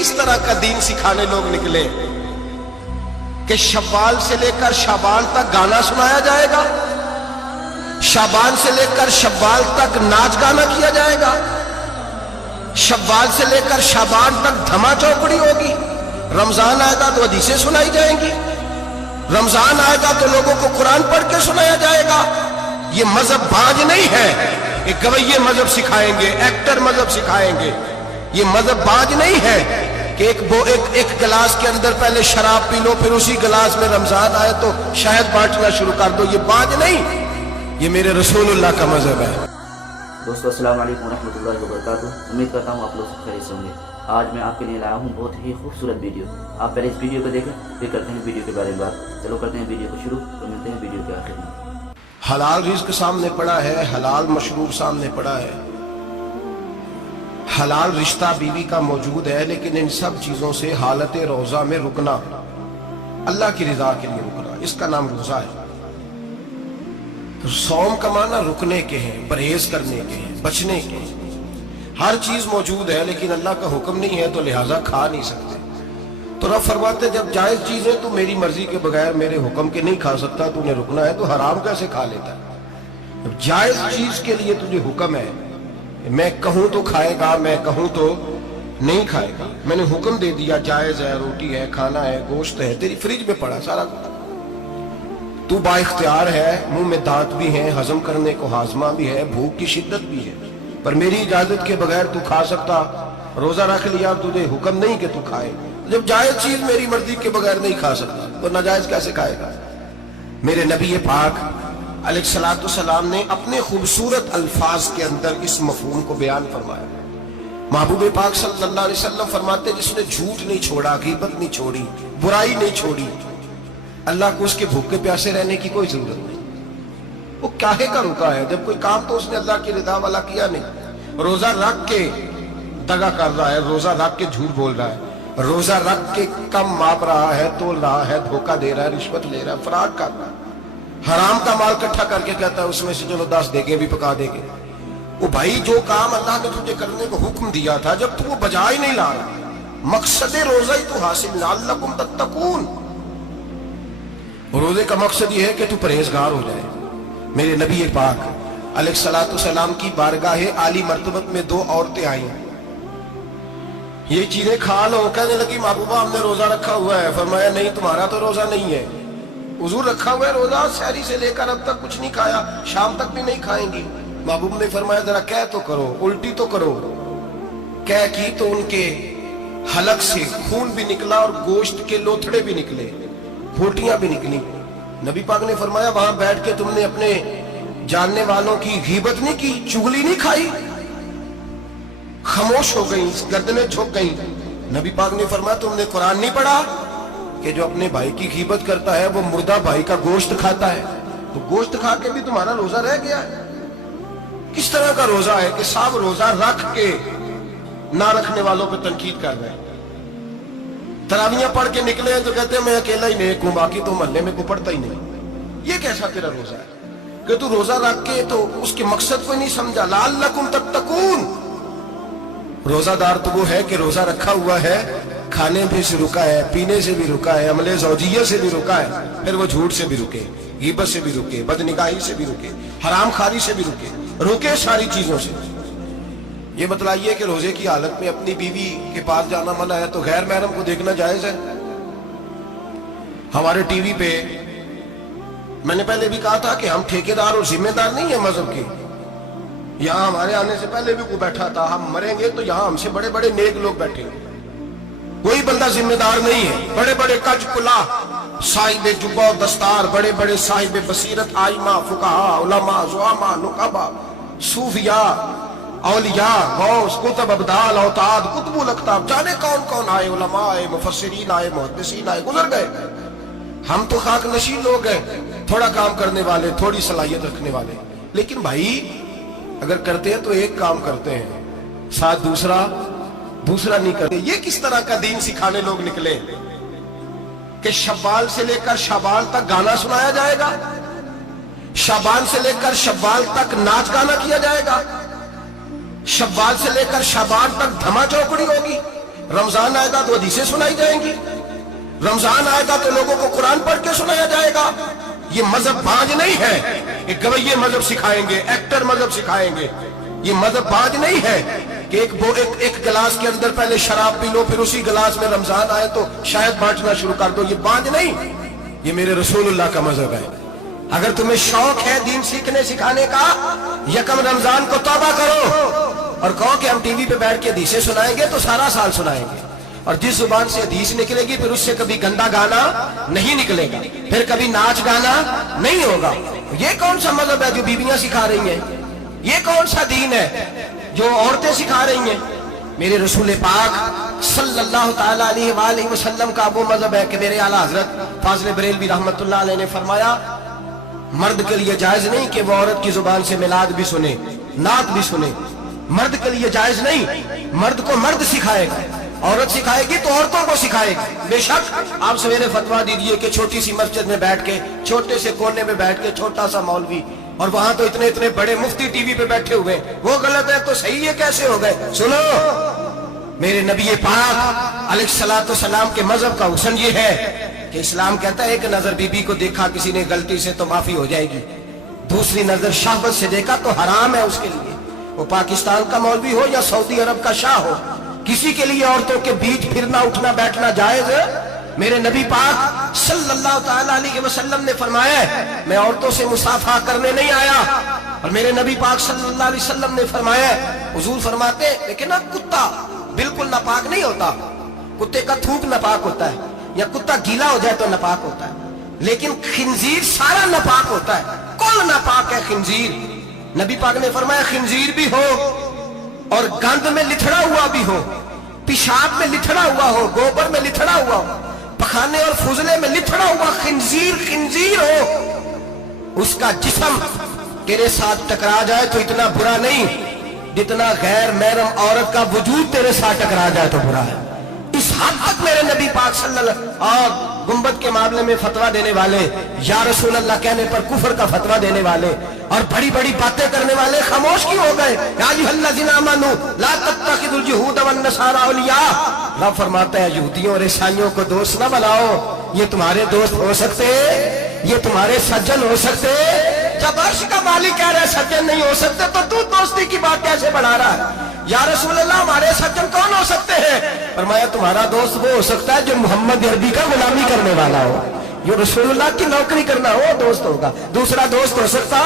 किस तरह का दीन सिखाने लोग निकले कि शव्वाल से लेकर शाबान तक गाना सुनाया जाएगा, शाबान से लेकर शव्वाल तक नाच गाना किया जाएगा, शव्वाल से लेकर शाबान तक धमा चौकड़ी होगी, रमजान आएगा तो हदीसें सुनाई जाएंगी, रमजान आएगा तो लोगों को कुरान पढ़ के सुनाया जाएगा। ये मजहब बाज नहीं है कि गवैये मजहब सिखाएंगे, एक्टर मजहब सिखाएंगे। ये मजहब बाज नहीं है कि एक गिलास के अंदर पहले शराब पी लो, फिर उसी गिलास में रमजान आए तो शहद बांटना शुरू कर दो। ये बाज नहीं, ये मेरे रसूलुल्लाह का मजहब है। दोस्तों अस्सलाम वालेकुम रहमतुल्लाहि व बरकातुहू। उम्मीद करता हूँ आप लोग सब खैरियत से होंगे। आज मैं आपके लिए लाया हूँ बहुत ही खूबसूरत वीडियो। आप पहले इस वीडियो को देखें, फिर करते हैं वीडियो के बारे में बात। चलो करते हैं वीडियो को शुरू, तो मिलते हैं वीडियो के आखिर में। हलाल रिज्क सामने पड़ा है, हलाल मशरूब सामने पड़ा है, हलाल रिश्ता बीवी का मौजूद है, लेकिन इन सब चीजों से हालत रोजा में रुकना, अल्लाह की रिजा के लिए रुकना, इसका नाम रोजा है। सौम का माना रुकने के हैं, परहेज करने के हैं, बचने के हैं। हर चीज मौजूद है लेकिन अल्लाह का हुक्म नहीं है तो लिहाजा खा नहीं सकते। तो रब फरमाते जब जायज चीज है तो मेरी मर्जी के बगैर, मेरे हुक्म के नहीं खा सकता, तूने रुकना है तो हराम कैसे खा लेता है? जब जायज चीज के लिए तुझे हुक्म है, मैं कहूं तो खाएगा, मैं कहूं तो नहीं खाएगा, मैंने हुक्म दे दिया, जायज है, रोटी है, खाना है, गोश्त है, तेरी फ्रिज में पड़ा सारा कुछ, तू बाइख्तियार है, मुंह में दांत भी है, हजम करने को हाजमा भी है, भूख की शिद्दत भी है, पर मेरी इजाजत के बगैर तू खा सकता। रोजा रख लिया, तुझे हुक्म नहीं कि तू खाए। जब जायज चीज मेरी मर्जी के बगैर नहीं खा सकता तो नाजायज कैसे खाएगा? मेरे नबी पाक अलैहिस्सलातु सलाम ने अपने खूबसूरत अल्फाज के अंदर इस मफहूम को बयान फरमाया। महबूब पाक सल्लल्लाहु अलैहि वसल्लम फरमाते जिसने झूठ नहीं छोड़ा, गीबत नहीं छोड़ी, बुराई नहीं छोड़ी, अल्लाह को उसके भूखे प्यासे रहने की कोई जरूरत नहीं। वो काहे का रुका है? जब कोई काम तो उसने अल्लाह की रिदा वाला किया नहीं। रोजा रख के दगा कर रहा है, रोजा रख के झूठ बोल रहा है, रोजा रख के कम माप रहा है, तोल रहा है, धोखा दे रहा है, रिश्वत ले रहा है, फराड कर रहा है, हराम का माल इकट्ठा करके कहता है उसमें से चलो 10 देंगे भी पका देंगे। वो भाई जो काम अल्लाह ने तुझे करने को हुक्म दिया था, जब तू वो बजा ही नहीं ला रहा, मकसद रोजा ही तो हासिल लअल्लकुम तत्तकून। रोजे का मकसद ये है कि तू परहेजगार हो जाए। मेरे नबी पाक अलैहिस्सलातु सलाम की बारगाह आली मर्तबत में 2 औरतें आई। ये चीजें खा लो, कहने लगी महबूबा हमने रोजा रखा हुआ है। फरमाया नहीं, तुम्हारा तो रोजा नहीं है, हुजूर रखा हुआ है रोजा, सहरी से लेकर अब तक कुछ नहीं खाया, शाम तक भी नहीं खाएंगी। महबूब ने फरमाया जरा कह तो करो, उल्टी तो करो। कह की तो उनके हलक से खून भी निकला और गोश्त के लोथड़े भी निकले, फोटियां भी निकली। नबी पाक ने फरमाया वहां बैठ के तुमने अपने जानने वालों की गीबत नहीं की, चुगली नहीं खाई, खामोश हो गई, गर्दनें झुक गई। नबी पाक ने फरमाया तुमने कुरान नहीं पढ़ा कि जो अपने भाई की गीबत करता है वो मुर्दा भाई का गोश्त खाता है? तो गोश्त खा के भी तुम्हारा रोजा रह गया है। किस तरह का रोजा है कि सब रोजा रख के ना रखने वालों पे तनकीद कर रहे हैं। तरावियां पढ़ के निकले हैं तो कहते हैं मैं अकेला ही नेक हूं, बाकी तो मोहल्ले में कोई पढ़ता ही नहीं। ये कैसा तेरा रोजा है कि तू रोजा रख के तो उसके मकसद को नहीं समझा। लअल्लकुम तत्तकून। रोजादार तो वो है कि रोजा रखा हुआ है, खाने भी से रुका है, पीने से भी रुका है, अमले ज़ौजिया से भी रुका है, फिर वो झूठ से भी रुके, गीबत से भी रुके, बदनिगाही से भी रुके, हराम खारी से भी रुके सारी चीजों से। ये बतलाइए कि रोजे की हालत में अपनी बीवी के पास जाना मना है तो गैर महरम को देखना जायज है? हमारे टीवी पे मैंने पहले भी कहा था कि हम ठेकेदार और जिम्मेदार नहीं है मजहब के। यहाँ हमारे आने से पहले भी कोई बैठा था, हम मरेंगे तो यहाँ हमसे बड़े बड़े नेक लोग बैठे, कोई बंदा जिम्मेदार नहीं है। बड़े बड़े कज कुला, साहिब जुब्बा दस्तार, बड़े बड़े साहिब बसीरत, आइमा, फुकाहा, उलमा, ज़ुआमा, नुकाबा, सूफिया, औलिया, गौस, कुतुब, अब्दाल, औताद, कुतुबुल अख्ताब, जाने कौन कौन आए, उलमा आए, मुफस्सिरीन आए, मुहद्दिसीन आए, गुजर गए। हम तो खाक नशीन लोग हैं, थोड़ा काम करने वाले, थोड़ी सलाहियत रखने वाले। लेकिन भाई अगर करते हैं तो एक काम करते हैं, साथ दूसरा नहीं करते। ये किस तरह का दीन सिखाने लोग निकले कि शव्वाल से लेकर शाबान तक गाना सुनाया जाएगा, शाबान से लेकर शव्वाल तक नाच गाना किया जाएगा, शव्वाल से लेकर शाबान तक धमा चौकड़ी होगी, रमजान आएगा तो हदीसें सुनाई जाएंगी, रमजान आएगा तो लोगों को कुरान पढ़ के सुनाया जाएगा। ये मजहब बाज नहीं है, एक गवैये मजहब सिखाएंगे, एक्टर मजहब सिखाएंगे। ये मजहब बाज नहीं है कि एक गिलास के अंदर पहले शराब पी लो, फिर उसी गिलास में रमजान आए तो शायद बांटना शुरू कर दो। ये बाज नहीं, ये मेरे रसूलुल्लाह का मजहब है। अगर तुम्हें शौक है दीन सीखने सिखाने का, यकम रमजान को तौबा करो और कहो कि हम टीवी पे बैठ के हदीसें सुनाएंगे तो सारा साल सुनाएंगे। और जिस जुबान से हदीस निकलेगी फिर उससे कभी गंदा गाना नहीं निकलेगा, फिर कभी नाच गाना नहीं होगा। ये कौन सा मजहब है जो बीवियां सिखा रही हैं? ये कौन सा दीन है जो औरतें सिखा रही हैं? मेरे रसूल पाक सल्लल्लाहु ताला अलैहि वसल्लम का वो मजहब है कि मेरे आला हजरत फाजिल बरेलवी रहमतुल्लाह अलैह ने फरमाया, मर्द के लिए जायज नहीं कि वो औरत की जुबान से मिलाद भी सुने, नात भी सुने। मर्द के लिए जायज नहीं, मर्द को मर्द सिखाएगा, औरत सिखाएगी तो औरतों को सिखाएगी। बेशक आप सवेरे फतवा दीजिए कि छोटी सी मस्जिद में बैठ के, छोटे से कोने में बैठ के छोटा सा मौलवी, और वहां तो इतने इतने बड़े मुफ्ती टीवी पे बैठे हुए, वो गलत है तो सही है कैसे हो गए? सुनो, मेरे नबी पाक अलैहिस्सलातु सलाम के मजहब का हुस्न ये है कि इस्लाम कहता है एक नजर बीबी को देखा किसी ने गलती से तो माफी हो जाएगी, दूसरी नजर शहवत से देखा तो हराम है उसके लिए। वो पाकिस्तान का मौलवी हो या सऊदी अरब का शाह हो, किसी के लिए औरतों के बीच फिरना उठना बैठना जायज है? मेरे नबी पाक सल्लल्लाहु ताला अलैहि वसल्लम ने फरमाया है, मैं औरतों से मुसाफा करने नहीं आया। और मेरे नबी पाक सल्लल्लाहु अलैहि वसल्लम ने फरमाया है, हुजूर फरमाते लेकिन ना कुत्ता बिल्कुल नापाक नहीं होता, कुत्ते का थूक नापाक होता है, या कुत्ता गीला हो जाए तो नापाक होता है, लेकिन खिंजीर सारा नापाक होता है, कुल नापाक है खिंजीर। नबी पाक ने फरमाया खिंजीर भी हो और गंद में लिथड़ा हुआ भी हो, पेशाब में लिथड़ा हुआ हो, गोबर में लिथड़ा हुआ हो, पखाने और फुजले में लिथड़ा हुआ खिंजीर हो, उसका जिस्म तेरे साथ टकरा जाए तो इतना बुरा नहीं जितना गैर महरम औरत का वजूद तेरे साथ टकरा जाए तो बुरा है। इस हद तक मेरे नबी पाक सल्लल्लाहु और गुंबद के मामले में फतवा देने वाले, या रसूल अल्लाह कहने पर कुफर का फतवा देने वाले और बड़ी बड़ी बातें करने वाले खामोश क्यों हो गए? या अय्युहल्लज़ीना आमनू ला तत्तखिदुल यहूद वन नसारा औलिया। रब फरमाता है यहूदियों और ईसाइयों को दोस्त ना बनाओ, ये तुम्हारे दोस्त हो सकते, ये तुम्हारे सज्जन हो सकते। जब अर्श का मालिक कह रहा है सज्जन नहीं हो सकते तो तू दोस्ती की बात कैसे बढ़ा रहा है? या रसूल अल्लाह हमारे सज्जन कौन हो सकते हैं? फरमाया तुम्हारा दोस्त वो हो सकता है जो मोहम्मद अरबी का गुलामी करने वाला हो, जो रसूलुल्लाह की नौकरी करना हो दोस्त होगा। दूसरा दोस्त हो सकता,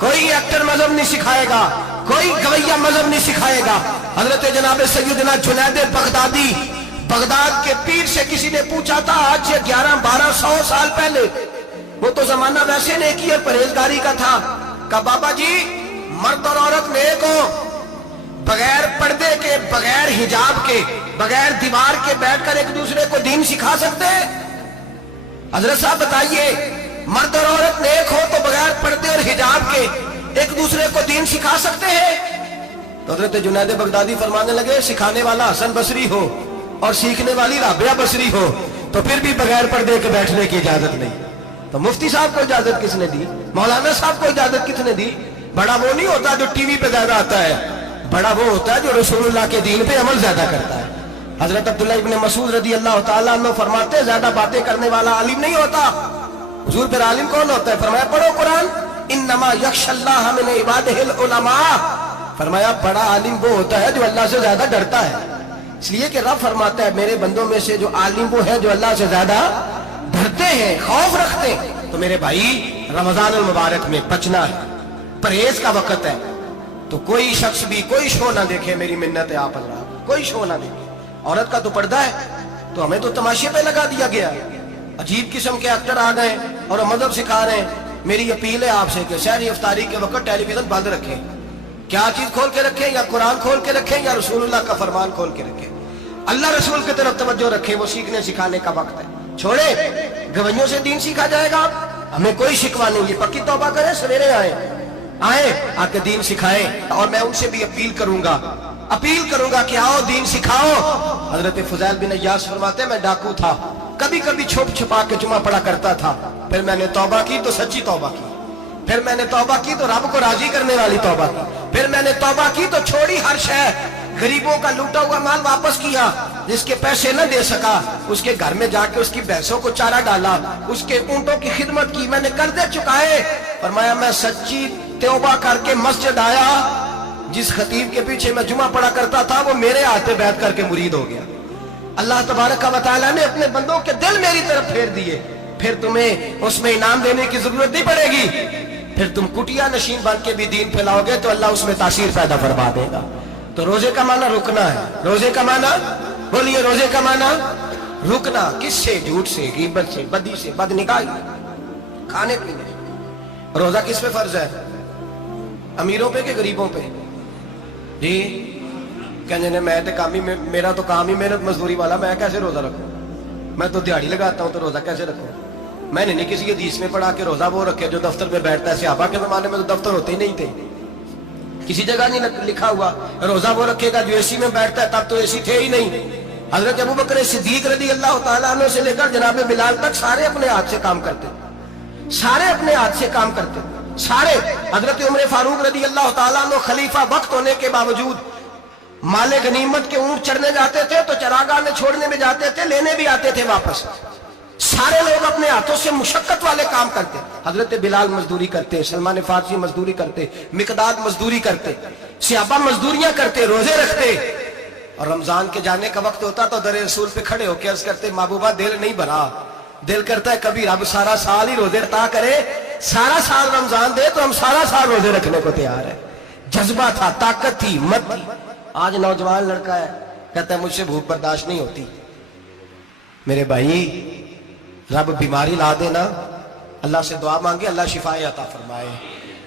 कोई एक्टर मजहब नहीं सिखाएगा, कोई गवैया मजहब नहीं सिखाएगा। हजरत जनाब सैयदना जुनैद बगदादी, बगदाद के पीर से किसी ने पूछा था आज से 1100-1200 साल पहले, वो तो जमाना वैसे नेकी और परहेजगारी का था, कहा बाबा जी मर्द और औरत नेक हो, बगैर पर्दे के, बगैर हिजाब के, बगैर दीवार के बैठकर एक दूसरे को दीन सिखा सकते हैं? हजरत साहब बताइए, मर्द और औरत नेक हो तो बगैर पर्दे और हिजाब के एक दूसरे को दीन सिखा सकते हैं? तो हजरत जुनैद बगदादी फरमाने लगे सिखाने वाला हसन बसरी हो और सीखने वाली राबिया बसरी हो तो फिर भी बगैर पर्दे के बैठने की इजाजत नहीं। तो मुफ्ती साहब को इजाजत किसने दी? मौलाना साहब को इजाजत किसने दी? बड़ा वो नहीं होता जो टीवी पे ज्यादा आता है, बड़ा वो होता है जो रसूलुल्लाह के दीन पे अमल ज्यादा करता है। हजरत अब्दुल्लाह इब्न मसूद रदी अल्लाह ताला अन्हु फरमाते ज्यादा बातें करने वाला आलिम नहीं होता। हुजूर फिर आलिम कौन होता है? फरमाया पढ़ो कुरान, इन्नमा यख्शल्लाह मिन इबादिहिल उलमा। फरमाया बड़ा आलिम वो होता है जो अल्लाह से ज्यादा डरता है। इसलिए कि रब फरमाता है मेरे बंदों में से जो आलिम वो है जो अल्लाह से ज्यादा डरते हैं, खौफ रखते हैं। तो मेरे भाई रमजान अल मुबारक में बचना है, परहेज का वक्त है, तो कोई शख्स भी कोई शो ना देखे, मेरी मिन्नत है आप अल्लाह, कोई शो ना देखे। औरत का तो पर्दा है तो हमें तो तमाशे पे लगा दिया गया, अजीब किस्म के एक्टर आ गए और मजहब सिखा रहे हैं। मेरी अपील है आपसे कि शहरी इफ्तारी के वक्त टेलीविजन बंद रखें। क्या चीज खोल के रखें? या कुरान खोल के रखें या रसूलुल्लाह का फरमान खोल के रखें। अल्लाह रसूल की तरफ तवज्जो रखें, वो सीखने सिखाने का वक्त है। छोड़े गवैयों से दीन सीखा जाएगा, हमें कोई शिकवा नहीं। ये पक्की तौबा करें, सवेरे आए आके दीन सिखाएं। और मैं उनसे भी अपील करूंगा कि आओ दीन सिखाओ। हजरत फुज़ैल बिन अय्यास फरमाते मैं डाकू था, कभी कभी छुप छुपा के जुमा पढ़ा करता था, फिर मैंने तौबा की तो सच्ची तौबा की, फिर मैंने तौबा की तो रब को राजी करने वाली तौबा की, फिर मैंने तौबा की तो छोड़ी हर शय, गरीबों का लूटा हुआ माल वापस किया। جس کے پیسے نہ دے سکا اس کے گھر میں جا کے اس کی بھینسوں کو چارہ ڈالا, اس کے اونٹوں کی خدمت کی, میں نے قرضے چکائے. فرمایا میں سچی توبہ کر کے مسجد آیا, جس خطیب کے پیچھے میں جمعہ پڑھا کرتا تھا وہ میرے ہاتھ بیعت کر کے مرید ہو گیا. اللہ تبارک و تعالیٰ نے اپنے بندوں کے دل میری طرف پھیر دیے. پھر تمہیں اس میں انعام دینے کی ضرورت نہیں پڑے گی, پھر تم کٹیا نشین بن کے بھی دین پھیلاؤ گے تو اللہ اس میں تاثیر پیدا فرما دے گا. تو روزے کا معنی رکنا ہے. روزے کا معنی بولیے, روزے کا معنی رکنا. کس سے؟ جھوٹ سے, غیبت سے, بدی سے, بدنگاہی, کھانے پینے. روزہ کس پہ فرض ہے؟ امیروں پہ کہ غریبوں پہ؟ جی کہنے میں تو کام ہی, میرا تو کام ہی محنت مزدوری والا, میں کیسے روزہ رکھوں؟ میں تو دیہڑی لگاتا ہوں تو روزہ کیسے رکھوں؟ میں نے نہیں کسی حدیث میں پڑھا کہ روزہ وہ رکھے جو دفتر میں بیٹھتا ہے. صحابہ کے زمانے میں تو دفتر ہوتے ہی نہیں تھے, کسی جگہ نہیں لکھا ہوا روزہ وہ رکھے گا جو اے سی میں بیٹھتا ہے, تب تو اے سی تھے ہی نہیں. حضرت ابوبکر صدیق رضی اللہ تعالیٰ عنہ سے لے کر جناب بلال تک سارے اپنے ہاتھ سے کام کرتے, سارے اپنے ہاتھ سے کام کرتے, سارے. حضرت عمر فاروق رضی اللہ تعالیٰ عنہ خلیفہ وقت ہونے کے باوجود مال غنیمت کے اونٹ چڑھنے جاتے تھے تو چراگاہ میں چھوڑنے میں جاتے تھے, لینے بھی آتے تھے واپس. سارے لوگ اپنے ہاتھوں سے مشقت والے کام کرتے. حضرت بلال مزدوری کرتے, سلمان فارسی مزدوری کرتے, مقداد مزدوری کرتے, صحابہ مزدوریاں کرتے, روزے رکھتے. اور رمضان کے جانے کا وقت ہوتا تو در رسول پہ کھڑے ہو کے عرض کرتے, محبوبہ دل نہیں بھرا, دل کرتا ہے کبھی رب سارا سال ہی روزے عطا کرے, سارا سال رمضان دے تو ہم سارا سال روزے رکھنے کو تیار ہے. جذبہ تھا, طاقت تھی, ہمت تھی. آج نوجوان لڑکا ہے کہتا ہے مجھ سے بھوک برداشت نہیں ہوتی. میرے بھائی رب بیماری لا دینا, اللہ سے دعا مانگے اللہ شفائے عطا فرمائے,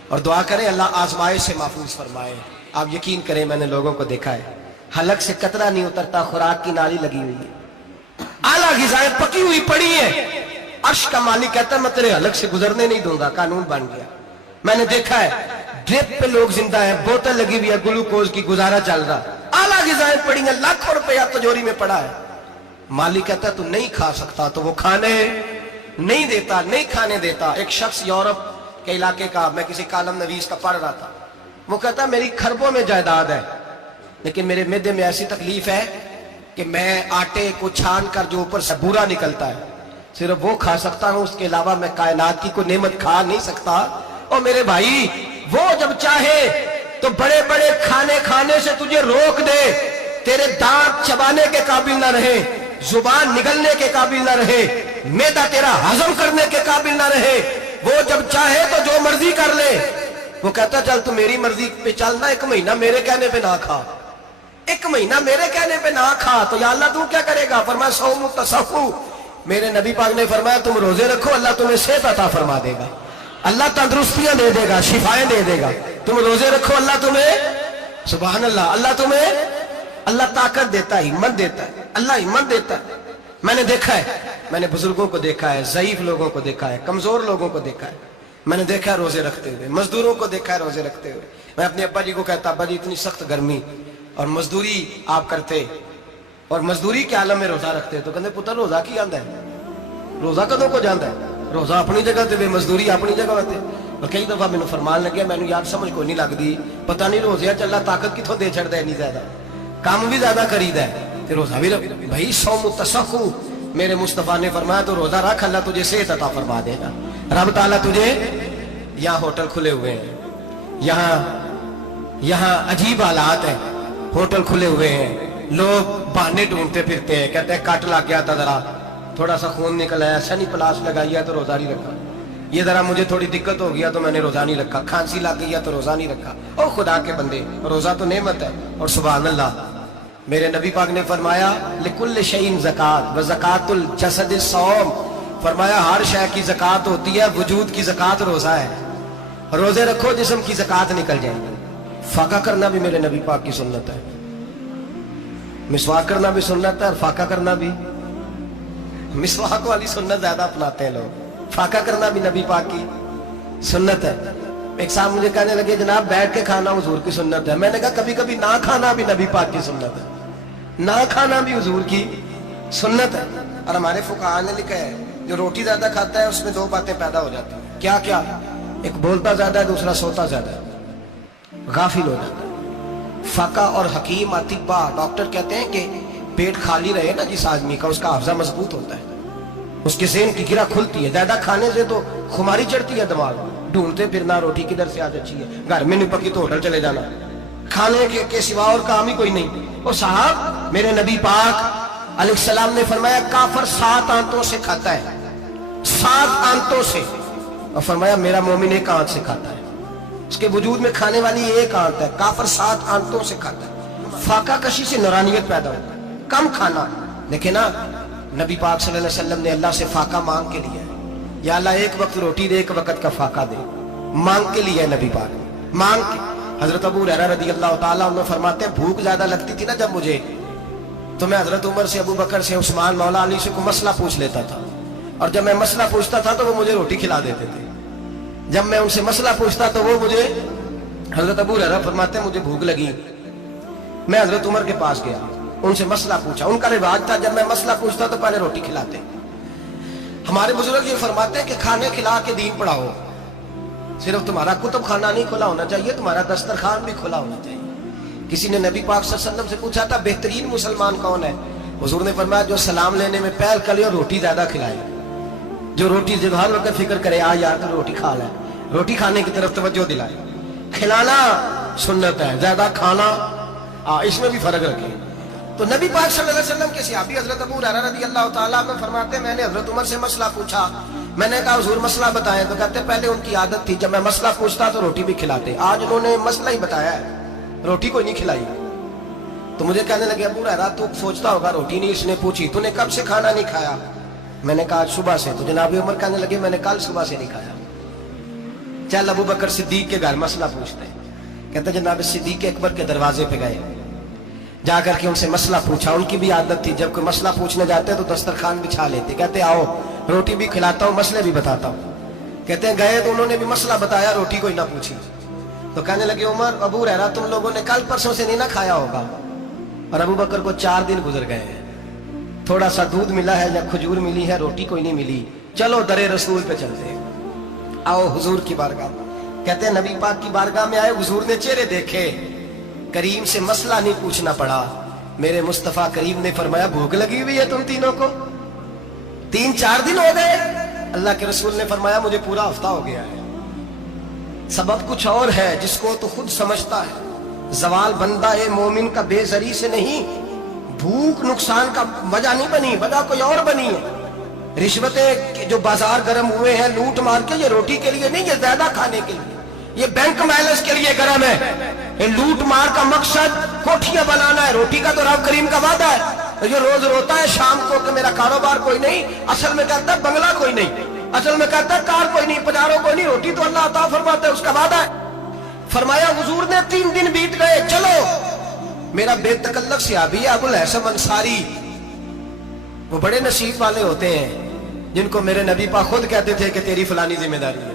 اور دعا کرے اللہ آزمائش سے محفوظ فرمائے. آپ یقین کریں میں نے لوگوں کو دیکھا ہے حلق سے قطرہ نہیں اترتا, خوراک کی نالی لگی ہوئی ہے, اعلیٰ غذائیں پکی ہوئی پڑی ہیں. عرش کا مالک کہتا ہے میں تیرے حلق سے گزرنے نہیں دوں گا, قانون بن گیا. میں نے دیکھا ہے ڈرپ پہ لوگ زندہ ہیں, بوتل لگی ہوئی ہے, گلوکوز کی, گزارا چل رہا, اعلیٰ غذائیں پڑی ہیں, لاکھوں روپیہ تجوری میں پڑا ہے. مالک کہتا ہے تو نہیں کھا سکتا, تو وہ کھانے نہیں دیتا, نہیں کھانے دیتا. ایک شخص یورپ کے علاقے کا, میں کسی کالم نویس کا پڑھ رہا تھا, وہ کہتا میری خربوں میں جائیداد ہے لیکن میرے معدے میں ایسی تکلیف ہے کہ میں آٹے کو چھان کر جو اوپر سے بورا نکلتا ہے صرف وہ کھا سکتا ہوں, اس کے علاوہ میں کائنات کی کوئی نعمت کھا نہیں سکتا. اور میرے بھائی وہ جب چاہے تو بڑے بڑے کھانے کھانے سے تجھے روک دے, تیرے دانت چبانے کے قابل نہ رہے, زبان نگلنے کے قابل نہ رہے, معدہ تیرا ہضم کرنے کے قابل نہ رہے. وہ جب چاہے تو جو مرضی کر لے. وہ کہتا چل تو میری مرضی پہ چلنا, 1 مہینہ میرے کہنے پہ نہ کھا, 1 مہینہ میرے کہنے پہ نہ کھا, تو یا اللہ تو کیا کرے گا؟ فرمایا صوم تصفو. میرے نبی پاک نے فرمایا تم روزے رکھو, اللہ تمہیں صحت عطا فرما دے گا, اللہ تندرستیاں دے دے گا, شفائیں دے دے گا. تم روزے رکھو, اللہ تمہیں, سبحان اللہ, اللہ تمہیں, اللہ طاقت دیتا ہے, ہمت دیتا ہے, اللہ ہمت دیتا ہے. میں نے دیکھا ہے, میں نے بزرگوں کو دیکھا ہے, ضعیف لوگوں کو دیکھا ہے, کمزور لوگوں کو دیکھا ہے, میں نے دیکھا ہے روزے رکھتے ہوئے, مزدوروں کو دیکھا ہے روزے رکھتے ہوئے. میں اپنے ابا جی کو کہتا, ابا جی اتنی سخت گرمی اور مزدوری آپ کرتے اور مزدوری کے عالم میں روزہ رکھتے, تو کہتے پتر روزہ کی آندا ہے, روزہ کدوں کو جاندا ہے, روزہ اپنی جگہ تے, مزدوری اپنی جگہ تے. اور کئی دفعہ مینوں فرمان لگیا, مینوں یار سمجھ کوئی نہیں لگتی, پتہ نہیں روزے چ اللہ طاقت کتوں دے چھڑدا ہے, نہیں زیادہ کام بھی زیادہ کریدا ہے تے روزہ بھی رکھ. بھائی صوم تصفو, میرے مصطفیٰ نے فرمایا تو روزہ رکھ, اللہ تجھے صحت عطا فرما دے گا. رب تعالیٰ تجھے, یہاں ہوٹل کھلے ہوئے ہیں, یہاں عجیب حالات ہیں, ہوٹل کھلے ہوئے ہیں, لوگ بہانے ڈھونڈتے پھرتے ہیں, کہتے ہیں کٹ لگ گیا تھا, ذرا تھوڑا سا خون نکل آیا, سنی پلاس لگائی ہے تو روزہ نہیں رکھا, یہ ذرا مجھے تھوڑی دقت ہو گیا تو میں نے روزہ نہیں رکھا, کھانسی لگ گئی ہے تو روزہ نہیں رکھا. او خدا کے بندے, روزہ تو نعمت ہے. اور سبحان اللہ, میرے نبی پاک نے فرمایا لکل شیء زکات و زکات الجسد الصوم, فرمایا ہر شے کی زکات ہوتی ہے, وجود کی زکات روزہ ہے. روزے رکھو جسم کی زکات نکل جائے گی. فاقہ کرنا بھی میرے نبی پاک کی سنت ہے, مسواک کرنا بھی سنت ہے, اور فاقہ کرنا بھی, مسواک والی سنت زیادہ اپناتے ہیں لوگ, فاقہ کرنا بھی نبی پاک کی سنت ہے. ایک صاحب مجھے کہنے لگے جناب بیٹھ کے کھانا حضور کی سنت ہے. میں نے کہا کبھی کبھی نہ کھانا بھی نبی پاک کی سنت ہے, نہ کھانا بھی حضور کی سنت ہے. اور ہمارے فقہاء نے لکھا ہے جو روٹی زیادہ کھاتا ہے اس میں 2 باتیں پیدا ہو جاتی ہیں. کیا کیا؟ ایک بولتا زیادہ ہے, دوسرا سوتا زیادہ ہے, غافل ہو جاتا ہے. فقہ اور حکیم اطباء ڈاکٹر کہتے ہیں کہ पेट खाली रहे ना जिस आदमी का, उसका हाफजा मजबूत होता है, उसके ज़हन की गिरा खुलती है। ज्यादा खाने से तो खुमारी चढ़ती है, दिमाग ढूंढते फिरना रोटी किधर से आज अच्छी है, घर में नहीं पकी तो होटल चले जाना, खाने के सिवा और काम ही कोई नहीं। और साहब मेरे नबी पाक अलैहिस्सलाम ने फरमाया काफर 7 आंतों से खाता है, 7 आंतों से, और फरमाया मेरा मोमिन 1 आंत से खाता है। उसके वजूद में खाने वाली 1 आंत है, काफर 7 आंतों से खाता है। फाका कशी से नूरानियत पैदा होता है, कम खाना। देखे ना नबी पाक सल्लल्लाहु अलैहि वसल्लम ने अल्लाह से फाका मांग के लिया है, या अल्लाह 1 वक्त रोटी दे, 1 वक्त का फाका दे, मांग के लिया है नबी पाक मांग के। हजरत अबू हुरैरा रदी अल्लाह ताला अन्हु फरमाते हैं भूख ज्यादा लगती थी ना जब मुझे, तो मैं हजरत उमर से, अबू बकर से, उस्मान, मौला अली से को मसला पूछ लेता था, और जब मैं मसला पूछता था तो वो मुझे रोटी खिला देते थे। जब मैं उनसे मसला पूछता तो वो मुझे, हजरत अबू हुरैरा फरमाते हैं मुझे भूख लगी, मैं हजरत उमर के पास गया, उनसे मसला पूछा। उनका रिवाज था जब मैं मसला पूछता तो पहले रोटी खिलाते। हमारे बुजुर्ग ये फरमाते हैं कि खाने खिला के दीन पढ़ाओ, सिर्फ तुम्हारा कुतुब खाना नहीं खुला होना चाहिए, तुम्हारा दस्तरखान भी खुला होना चाहिए। किसी ने नबी पाक सल्लल्लाहु अलैहि वसल्लम से पूछा था बेहतरीन मुसलमान कौन है, हुजूर ने फरमाया जो सलाम लेने में पहल करे और रोटी ज्यादा खिलाए, जो रोटी जब हर वक्त फिक्र करे आ यार तो रोटी खा ले, रोटी खाने की तरफ तवज्जो दिलाए। खिलाना सुन्नत है, ज्यादा खाना इसमें भी फर्क रखे। तो नबी पाक सल्लल्लाहु अलैहि वसल्लम के सहाबी हजरत अबू हुरैरा रज़ी अल्लाह ताला अन्हु फरमाते हैं मैंने हजरत उमर से मसला पूछा, मैंने कहा हुजूर मसला बताएं, तो कहते पहले उनकी आदत थी जब मैं मसला पूछता तो रोटी भी खिलाते, आज उन्होंने मसला ही बताया है, रोटी कोई नहीं खिलाई। तो मुझे कहने लगे अबू हुरैरा तू सोचता होगा रोटी नहीं इसने पूछी, तूने कब से खाना नहीं खाया? मैंने कहा सुबह से। तो जनाब उमर कहने लगे मैंने कल सुबह से नहीं खाया। चल अबू बकर सिद्दीक के घर मसला पूछते हैं। कहते जनाब सिद्दीक अकबर के दरवाजे पे गए, जाकर के उनसे मसला पूछा। उनकी भी आदत थी जब कोई मसला पूछने जाते तो दस्तरखान बिछा लेते, कहते आओ रोटी भी खिलाता हूँ मसले भी बताता हूँ। कहते हैं गए तो उन्होंने भी मसला बताया, रोटी कोई ना पूछी। तो कहने लगे उमर अबू हुरैरा तुम लोगों ने कल परसों से नहीं ना खाया होगा। और अबू बकर को 4 दिन गुजर गए हैं, थोड़ा सा दूध मिला है या खजूर मिली है, रोटी कोई नहीं मिली। चलो दरे रसूल पे चलते हैं, आओ हुजूर की बारगाह। कहते हैं नबी पाक की बारगाह में आए, हुजूर ने चेहरे देखे, करीम से मसला नहीं पूछना पड़ा। मेरे मुस्तफा करीम ने फरमाया भूख लगी हुई है तुम तीनों को, 3-4 दिन हो गए। अल्लाह के रसूल ने फरमाया मुझे पूरा हफ्ता हो गया है। सबब कुछ और है जिसको तो खुद समझता है। जवाल बंदा ए मोमिन का बेजरी से नहीं, भूख नुकसान का वजह नहीं बनी, वजह कोई और बनी है। रिश्वतें जो बाजार गर्म हुए हैं लूट मार के, ये रोटी के लिए नहीं, ये ज्यादा खाने के लिए, ये बैंक बैलेंस के लिए गर्म है। ये लूट मार का मकसद कोठियां बनाना है, रोटी का तो रब करीम का वादा है। जो रोज रोता है शाम को कि मेरा कारोबार कोई नहीं, असल में कहता है बंगला कोई नहीं, असल में कहता है कार कोई नहीं, पजारों कोई नहीं, रोटी तो अल्लाह अता फरमाता है, उसका वादा है। फरमाया हुजूर ने 3 दिन बीत गए, चलो मेरा बेतकल्लफ सहाबी है अबुल हसन अंसारी, वो बड़े नसीब वाले होते हैं जिनको मेरे नबी पाक खुद कहते थे कि तेरी फलानी जिम्मेदारी है।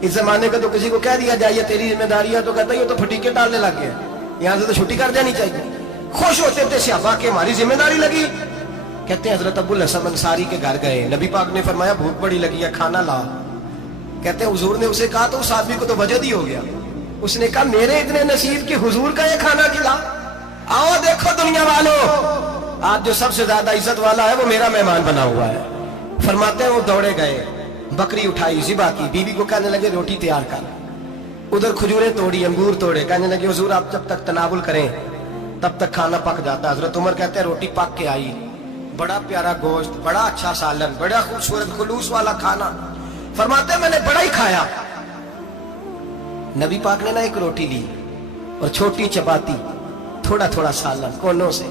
इस जमाने का तो किसी को कह दिया जाए तेरी जिम्मेदारी है तो कहता है ये तो फटीके डालने लग गया, यहाँ से तो छुट्टी कर जानी चाहिए। खुश होते थे सहाबा के हमारी जिम्मेदारी लगी। कहते हैं हजरत अबुल हसन अंसारी के घर गए, नबी पाक ने फरमाया भूख बड़ी लगी है खाना ला। कहते हैं हुजूर ने उसे कहा तो उस आदमी को तो वजद ही हो गया, उसने कहा मेरे इतने नसीब कि हुजूर का ये खाना खिला। आओ देखो दुनिया वालों, आज जो सबसे ज्यादा इज्जत वाला है वो मेरा मेहमान बना हुआ है। फरमाते हैं वो दौड़े गए, बकरी उठाई, ज़िबा की, बीवी को कहने लगे रोटी तैयार कर। उधर खजूरें तोड़ी, अंगूर तोड़े, कहने लगे हुजूर आप जब तक तनावुल करें तब तक खाना पक जाता है। हजरत उमर कहते हैं रोटी पक के आई, बड़ा प्यारा गोश्त, बड़ा अच्छा सालन, बड़ा खूबसूरत खुलूस वाला खाना। फरमाते हैं मैंने बड़ा ही खाया। नबी पाक ने ना एक रोटी ली और छोटी चपाती, थोड़ा थोड़ा सालन कोनों से,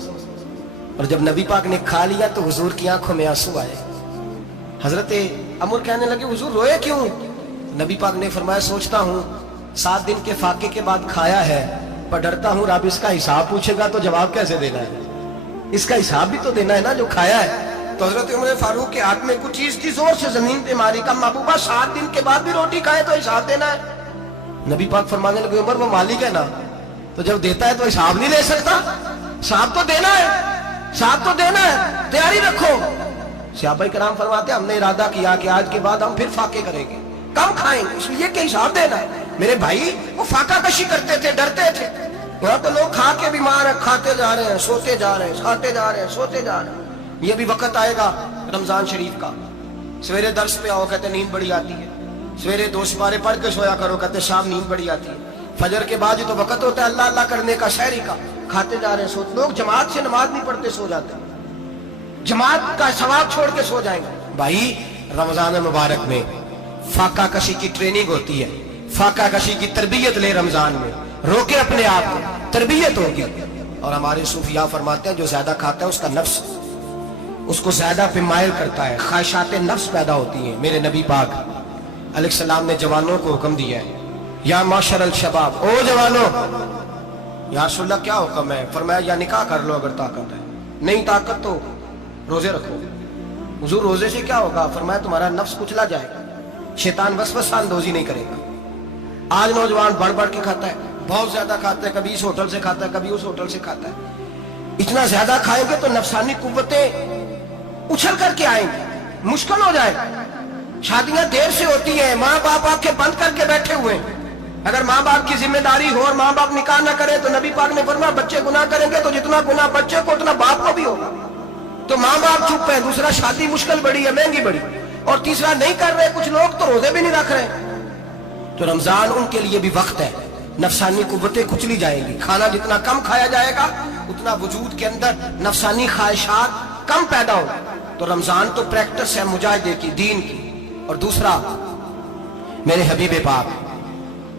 और जब नबी पाक ने खा लिया तो हुजूर की आंखों में आंसू आए। हजरत अमर कहने लगे हुजूर रोए क्यों? नबी पाक ने फरमाया सोचता हूँ 7 दिन के फाके के बाद खाया है, पर डरता हूँ रब इसका हिसाब पूछेगा तो जवाब कैसे देना है, इसका हिसाब भी तो देना है ना जो खाया है। तो हजरत उमर फारूक के हाथ में कुछ चीज थी, जोर से जमीन पे मारी, कहा महबूबा 7 दिन के बाद भी रोटी खाए तो हिसाब देना है। नबी पाक फरमाने लगे उमर वो मालिक है ना, तो जब देता है तो हिसाब नहीं ले सकता, हिसाब तो देना है, हिसाब तो देना है, तैयारी रखो। सहाबाए किराम फरमाते हमने इरादा किया कि आज के बाद हम फिर फाके करेंगे, कम खाएंगे, इसलिए कि हिसाब देना। मेरे भाई वो फाका कशी करते थे, डरते थे, यहाँ तो लोग खा के बीमार हैं, खाते जा रहे हैं, सोते जा रहे हैं, खाते जा रहे हैं, सोते जा रहे हैं। ये भी वक्त आएगा रमजान शरीफ का, सवेरे दर्श पे आओ कहते नींद बड़ी आती है, सवेरे 2 सिपारे पढ़ के सोया करो कहते शाम नींद बड़ी आती है, फजर के बाद ही तो वक्त होता है अल्लाह अल्लाह करने का, शहरी का, खाते जा रहे हैं, सोते। लोग जमात से नमाज नहीं पढ़ते सो जाते, जमात का सवाब छोड़ के सो जाएंगे। भाई रमजान मुबारक में फाका कशी की ट्रेनिंग होती है, फाका कशी की तरबियत ले, रमजान में रोके अपने आप को, तरबियत होगी। और हमारे सूफिया फरमाते हैं जो ज्यादा खाता है उसका नफ्स उसको ज्यादा पे मायल करता है, ख्वाहिशात नफ्स पैदा होती हैं। मेरे नबी पाक अलैहिस्सलाम ने जवानों को हुक्म दिया है, या माशर अल शबाब, ओ जवानों, या रसूलल्लाह क्या हुक्म है? फरमाया या निकाह कर लो अगर ताकत है, नहीं ताकत तो रोजे रखो। हुजूर रोजे से क्या होगा? फरमाया तुम्हारा नफ्स कुचला जाएगा, शैतान वसवसा अंदोजी नहीं करेगा। आज नौजवान बढ़ बढ़ के खाता है, बहुत ज्यादा खाता है, कभी इस होटल से खाता है, कभी उस होटल से खाता है। इतना ज्यादा खाएंगे तो नफसानी कुव्वतें उछल करके आएंगे, मुश्किल हो जाएगा। शादियां देर से होती हैं, माँ बाप आंखें बंद करके बैठे हुए हैं। अगर माँ बाप की जिम्मेदारी हो और माँ बाप निकाह ना करे तो नबी पाक ने फरमाया बच्चे गुनाह करेंगे तो जितना गुनाह बच्चे को उतना बाप को भी होगा। तो माँ बाप चुप है, दूसरा शादी मुश्किल बड़ी है, महंगी बड़ी, और तीसरा नहीं कर रहे कुछ लोग तो रोजे भी नहीं रख रहे। तो रमजान उनके लिए भी वक्त है, नफसानी कुव्वतें कुचली जाएंगी। खाना जितना कम खाया जाएगा उतना वजूद के अंदर नफसानी ख्वाहिशात कम पैदा होगा। तो रमजान तो प्रैक्टिस है मुजाहिदे की, दीन की। और दूसरा, मेरे हबीब पाक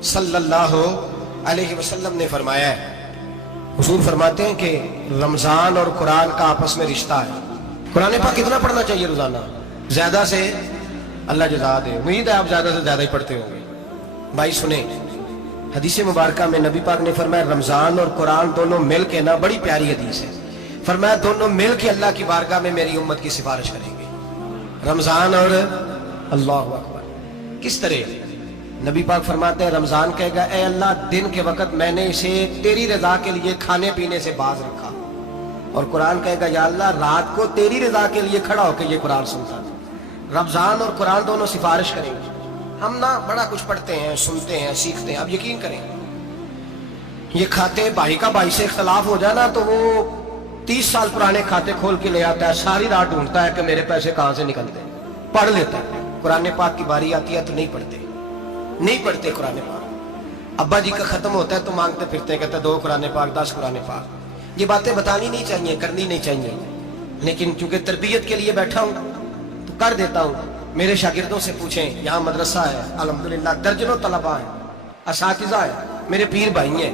सल्लल्लाहु अलैहि वसल्लम ने फरमाया है, हुजूर फरमाते हैं कि रमजान और कुरान का आपस में रिश्ता है। कुरान पाक कितना पढ़ना चाहिए रोजाना? ज्यादा से अल्लाह जज़ा दे, उम्मीद है आप ज्यादा से ज्यादा ही पढ़ते होंगे। भाई सुने, हदीस मुबारका में नबी पाक ने फरमाया रमजान और कुरान दोनों मिल के ना, बड़ी प्यारी हदीस है, फरमाया दोनों मिल के अल्लाह की बारगाह में मेरी उम्मत की सिफारिश करेंगे। रमजान और अल्लाहु अकबर। किस तरह? नबी पाक फरमाते हैं रमजान कहेगा ए अल्लाह दिन के वक्त मैंने इसे तेरी रजा के लिए खाने पीने से बाज रखा, और कुरान कहेगा या अल्लाह रात को तेरी रजा के लिए खड़ा होकर ये कुरान सुनता था। रमजान और कुरान दोनों सिफारिश करेंगे। हम ना बड़ा कुछ पढ़ते हैं, सुनते हैं, सीखते हैं, अब यकीन करें ये खाते भाई का भाई से इख्तलाफ हो जाए ना तो वो 30 साल पुराने खाते खोल के ले आता है, सारी रात ढूंढता है कि मेरे पैसे कहां से निकलते, पढ़ लेता है। कुरान पाक की बारी आती है तो नहीं पढ़ते कुरान पाक। अब्बा जी का खत्म होता है तो मांगते फिरते हैं, कहते 2 कुरान पाक 10 कुरान पाक। ये बातें बतानी नहीं चाहिए, करनी नहीं चाहिए, लेकिन चूंकि तरबियत के लिए बैठा हूं तो कर देता हूं। मेरे शागिर्दों से पूछें, यहाँ मदरसा है अल्हम्दुलिल्लाह, दर्जनों तलबा है, असातिज़ा है, मेरे पीर भाई हैं,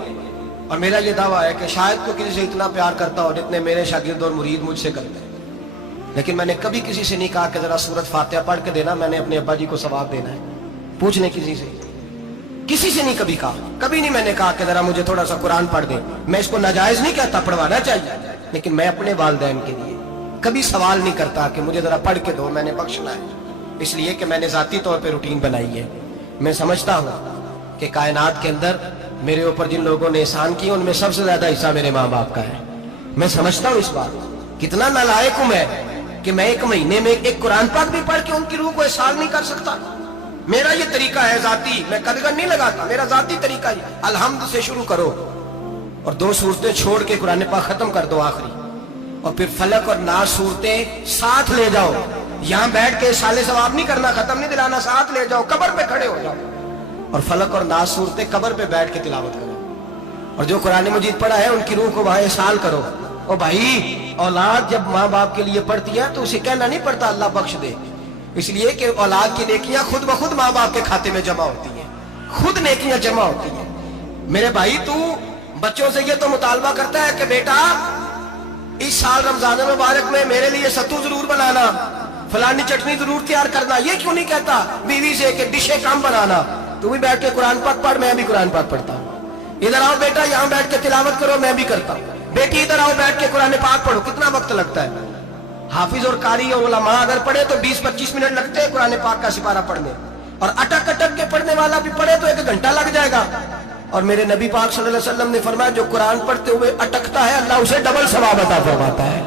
और मेरा ये दावा है कि शायद तो किसी से इतना प्यार करता हो जितने मेरे शागिर्द और मुरीद मुझसे करते हैं। लेकिन मैंने कभी किसी से नहीं कहा कि जरा सूरत फातिहा पढ़ के देना, मैंने अपने अब्बा जी को सवाब देना है। पूछ लें किसी से नहीं कभी कहा, कभी नहीं मैंने कहा कि जरा मुझे थोड़ा सा कुरान पढ़ दे। मैं इसको नाजायज नहीं कहता, पढ़वाना चाहिए, लेकिन मैं अपने वालिदैन के लिए कभी सवाल नहीं करता कि मुझे जरा पढ़ के दो, मैंने बख्शना है, इसलिए कि मैंने जाती तौर पे रूटीन बनाई है। मैं समझता हूँ कि कायनात के अंदर मेरे ऊपर जिन लोगों ने एहसान किए उनमें सबसे ज्यादा हिस्सा मेरे माँ बाप का है। मैं समझता हूँ इस बात, कितना नालायक हूं मैं कि मैं 1 महीने में एक कुरान पाक भी पढ़ के उनकी रूह को एहसान नहीं कर सकता। मेरा ये तरीका है जाती, मैं कदगन नहीं लगाता, मेरा जाती तरीका ही अल्हम्द से शुरू करो और 2 सूरतें छोड़ के कुरान पाक खत्म कर दो आखिरी, और फिर फलक और नास सूरतें साथ ले जाओ। यहां बैठ के साले सवाब नहीं करना, खत्म नहीं दिलाना, साथ ले जाओ, कब्र पे खड़े हो जाओ और फलक और नास सूरतें कब्र पे बैठ के तिलावत करो। और जो कुरान मजीद पढ़ा है उनकी रूह को वहां इसाल करो। और भाई औलाद जब माँ बाप के लिए पढ़ती है तो उसे कहना नहीं पड़ता अल्लाह बख्श दे, इसलिए कि औलाद की नेकियां खुद ब खुद माँ बाप के खाते में जमा होती हैं, खुद नेकियां जमा होती हैं। मेरे भाई तू बच्चों से ये तो मुतालबा करता है कि बेटा इस साल रमजान मुबारक में मेरे लिए सत्तू जरूर बनाना, फलानी चटनी जरूर तैयार करना, ये क्यों नहीं कहता बीवी से कि डिशे कम बनाना? तू भी बैठ के कुरान पाक पढ़, मैं भी कुरान पाक पढ़ता हूँ। इधर आओ बेटा, यहाँ बैठ के तिलावत करो, मैं भी करता हूँ। बेटी इधर आओ, बैठ के कुरान पाक पढ़ो। कितना वक्त लगता है? हाफिज और कारी और उलमा अगर पढ़े तो 20-25 मिनट लगते हैं कुरान पाक का सिपारा पढ़ने, और अटक अटक के पढ़ने वाला भी पढ़े तो 1 घंटा लग जाएगा। और मेरे नबी पाक सल्लल्लाहु अलैहि वसल्लम ने फरमाया जो कुरान पढ़ते हुए अटकता है अल्लाह उसे डबल सवाब अता फरमाता है।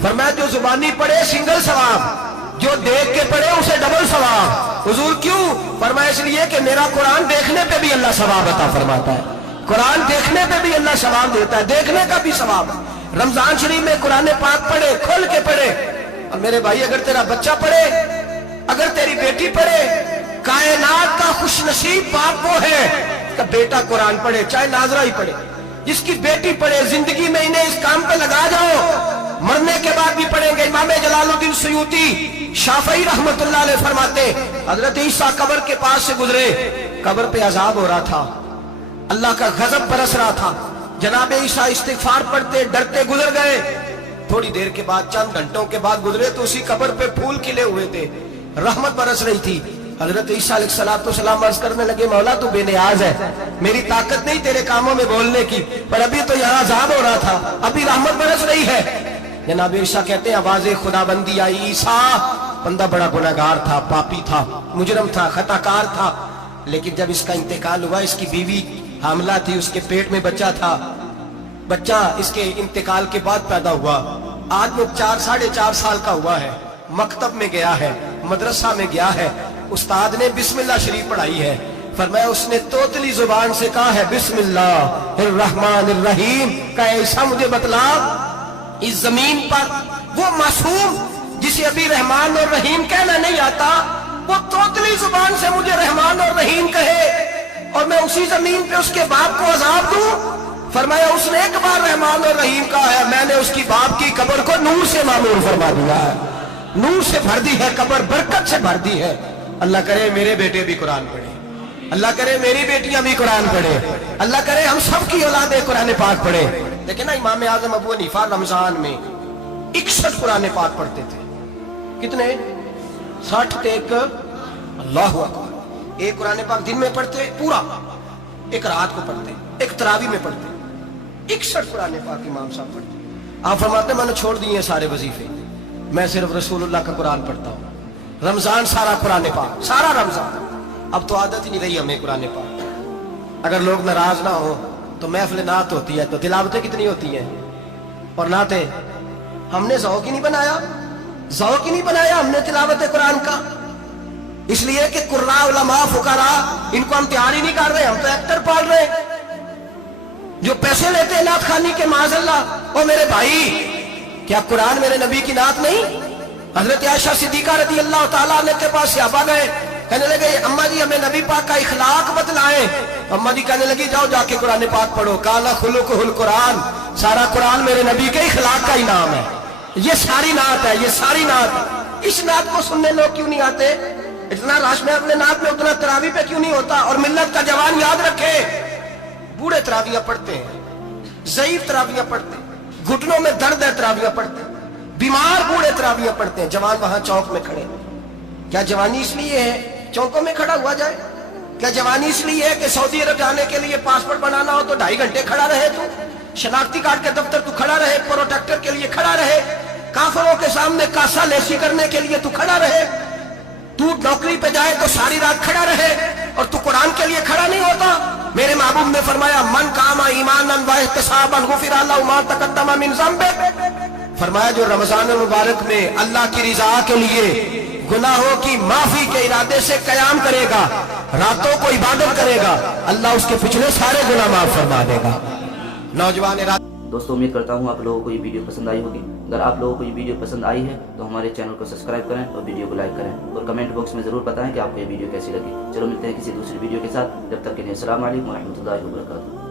फरमाया जो जुबानी पढ़े सिंगल सवाब, जो देख के पढ़े उसे डबल सवाब। हुजूर क्यों? फरमाया इसलिए कि मेरा कुरान देखने पे भी अल्लाह सवाब अता फरमाता है। कुरान देखने पे भी अल्लाह सवाब देता है, देखने का भी सवाब है। रमजान शरीफ में कुरान पाक पढ़े, खोल के पढ़े। और मेरे भाई अगर तेरा बच्चा पढ़े, अगर तेरी बेटी पढ़े, कायनात का खुशनसीब बाप वो है कि बेटा कुरान पढ़े, चाहे नाजरा ही पढ़े। जिसकी बेटी पढ़े, जिंदगी में इन्हें इस काम पे लगा जाओ, मरने के बाद भी पढ़ेंगे। इमाम जलालुद्दीन सयूती शाफई रहमतुल्लाह अलैह फरमाते, हजरत ईसा कब्र के पास से गुजरे, कब्र पे अजाब हो रहा था, अल्लाह का गजब बरस रहा था। जनाब ईसा इस्तिगफार पढ़ते डरते गुजर गए। थोड़ी देर के बाद, चंद घंटों के बाद गुजरे तो उसी कब्र पे फूल खिले हुए थे, रहमत बरस रही थी। हजरत ईसा अलैहिस्सलाम अर्ज करने लगे, मौला तू बेनियाज है, मेरी ताकत नहीं तेरे कामों में बोलने की, पर अभी तो यहाँ अजाब हो रहा था, अभी रहमत बरस रही है। जनाब ईसा कहते हैं, आवाज़े खुदाबंदी आई, ईसा बंदा बड़ा गुनहगार था, पापी था, मुजरम था, खताकार था, लेकिन जब इसका इंतकाल हुआ, इसकी बीवी हामला थी, उसके पेट में बच्चा था, बच्चा इसके इंतकाल के बाद पैदा हुआ। आज वो 4-4.5 साल का हुआ है, मकतब में गया है, मदरसा में गया है, उस्ताद ने बिस्मिल्लाह शरीफ पढ़ाई है। फरमाया उसने तोतली जुबान से कहा है बिस्मिल्लाहिर्रहमानिर्रहीम का, ऐसा मुझे बतला इस जमीन पर वो मासूम जिसे अभी रहमान और रहीम कहना नहीं आता, वो तोतली जुबान से मुझे रहमान और रहीम कहे और मैं उसी जमीन पे उसके बाप को अजाब दूं। फरमाया उसने एक बार रहमान और रहीम कहा है, मैंने उसकी बाप की कब्र को नूर से मामूर फरमा दिया है, नूर से भर दी है कब्र, बरकत से भर दी है। अल्लाह करे मेरे बेटे भी कुरान पढ़े, अल्लाह करे मेरी बेटियां भी कुरान पढ़े, अल्लाह करे हम सब की औलादे कुरान पाक पढ़े। लेकिन ना इमाम आजम अबू हनीफा रमजान में 61 कुरान पाक पढ़ते थे। कितने? 60 थे एक, अल्लाह अकबर। एक कुरान पाक दिन में पढ़ते पूरा, एक रात को पढ़ते, एक तरावी में पढ़ते। 61 कुरान पाक इमाम साहब पढ़ते। आप फरमाते मैंने छोड़ दिए सारे वजीफे, मैं सिर्फ रसूलुल्लाह का कुरान पढ़ता हूँ। रमजान सारा कुरान पाक, सारा रमजान। अब तो आदत ही नहीं रही हमें कुरान पाक। अगर लोग नाराज ना हो तो महफिल नात होती है, तो तिलावतें कितनी होती हैं, और नाते हमने ज़ौक़ ही नहीं बनाया, ज़ौक़ ही नहीं बनाया हमने तिलावत कुरान का। इसलिए कि कुर्रा उलमा फुकरा इनको हम तैयार ही नहीं कर रहे, हम तो एक्टर पाल रहे जो पैसे लेते हैं नात खानी के, माज़अल्लाह। ओ मेरे भाई, क्या कुरान मेरे नबी की नात नहीं? हजरत आयशा सिद्दीका रज़ी अल्लाह ताला अन्हा के पास सहाबा गए, कहने लगे अम्मा जी हमें नबी पाक का इखलाक बतलाएं। अम्मा जी कहने लगी जाओ जाके कुरान पाक पढ़ो, काला खुलुकुहुल कुरान, सारा कुरान मेरे नबी के इखलाक का ही नाम है। ये सारी नात है, ये सारी नात। इस नात को सुनने लोग क्यों नहीं आते? इतना रश में अपने नात में, उतना तरावी पे क्यों नहीं होता? और मिल्लत का जवान याद रखे, बूढ़े तरावियां पढ़ते हैं, ज़ईफ तरावियां पढ़ते हैं, घुटनों में दर्द है तरावियां पढ़ते हैं, बीमार बूढ़े तरावियां पढ़ते हैं, जवान वहां चौक में खड़े। क्या जवानी इसलिए है चौकों में खड़ा हुआ जाए? क्या जवानी इसलिए है कि सऊदी अरब जाने के लिए पासपोर्ट बनाना हो तो 2.5 घंटे खड़ा रहे तू, शनाख्ती कार्ड के दफ्तर तू खड़ा रहे, प्रोटेक्टर के लिए खड़ा रहे, काफरों के सामने कासा लेसी करने के लिए तू खड़ा रहे, तू नौकरी पे जाए तो सारी रात खड़ा रहे, और तू कुरान के लिए खड़ा नहीं होता? मेरे महबूब ने फरमाया मन कामा ईमानन व इहतिसाबन गुफिरा लहु मा तक़द्दम मिन ज़ंबि। फरमाया जो रमजान मुबारक में अल्लाह की रिजा के लिए गुनाहों की माफी के इरादे से कयाम करेगा, रातों को इबादत करेगा, अल्लाह उसके पिछले सारे गुनाह माफ फरमा देगा। नौजवान दोस्तों उम्मीद करता हूँ आप लोगों को ये वीडियो पसंद आई होगी। अगर आप लोगों को ये वीडियो पसंद आई है तो हमारे चैनल को सब्सक्राइब करें और वीडियो को लाइक करें, और कमेंट बॉक्स में ज़रूर बताएं कि आपको ये वीडियो कैसी लगी। चलो मिलते हैं किसी दूसरी वीडियो के साथ, जब तक के लिए अस्सलाम वालेकुम व रहमतुल्लाहि व बरकातुहू।